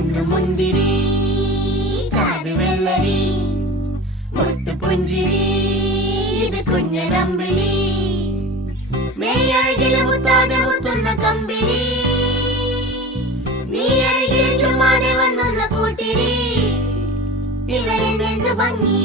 കണ്ണു മുന്തിരി കാത് വെള്ളരി മുത്തു പുഞ്ചിരി ഇത് കുഞ്ഞനമ്പിളി മേയഴകില് മുത്താതെ മുത്തുന്ന കമ്പിളി നീ അഴകിൽ ചുമ്മാതെ വന്നൊന്ന കൂട്ടിരി ഇവരെന്ത് ഭംഗി